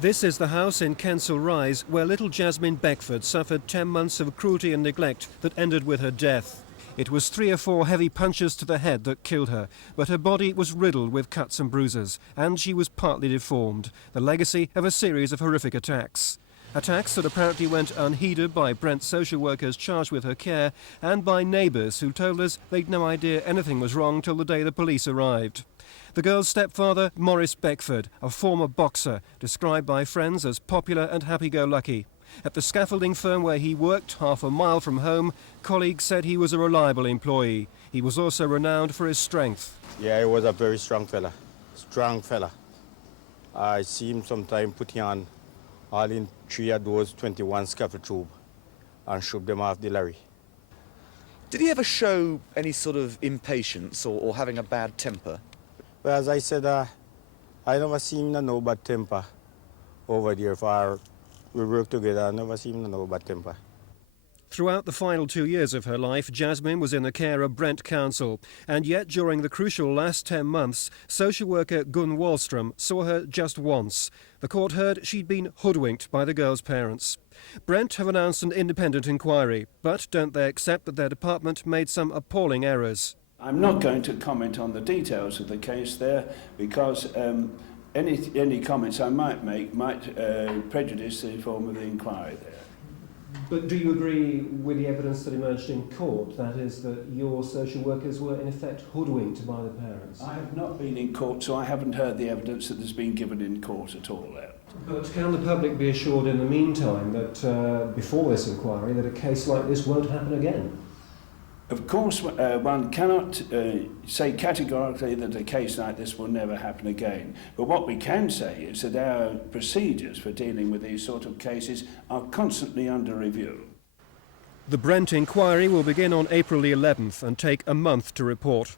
This is the house in Kensal Green where little Jasmine Becrford suffered 10 months of cruelty and neglect that ended with her death. It was 3 or 4 heavy punches to the head that killed her, but her body was riddled with cuts and bruises, and she was partly deformed, the legacy of a series of horrific attacks. Attacks that apparently went unheeded by Brent social workers charged with her care and by neighbours who told us they'd no idea anything was wrong till the day the police arrived. The girl's stepfather, Maurice Beckford, a former boxer, described by friends as popular and happy-go-lucky. At the scaffolding firm where he worked, half a mile from home, colleagues said he was a reliable employee. He was also renowned for his strength. Yeah, he was a very strong fella. Strong fella. I see him sometimes putting on all in 3 of those 21 scaffold tube and shove them off the lorry. Did he ever show any sort of impatience or having a bad temper? Well, as I said, I never seen him no bad temper over there. For we work together, I never seen him no bad temper. Throughout the final 2 years of her life, Jasmine was in the care of Brent Council, and yet during the crucial last 10 months, social worker Gun Wallstrom saw her just once. The court heard she'd been hoodwinked by the girl's parents. Brent have announced an independent inquiry, but don't they accept that their department made some appalling errors? I'm not going to comment on the details of the case there because any comments I might make might prejudice the form of the inquiry there. But do you agree with the evidence that emerged in court, that is, that your social workers were in effect hoodwinked by the parents? I have not been in court, so I haven't heard the evidence that has been given in court at all there. But can the public be assured in the meantime that, before this inquiry, that a case like this won't happen again? Of course, one cannot say categorically that a case like this will never happen again. But what we can say is that our procedures for dealing with these sort of cases are constantly under review. The Brent inquiry will begin on April the 11th and take a month to report.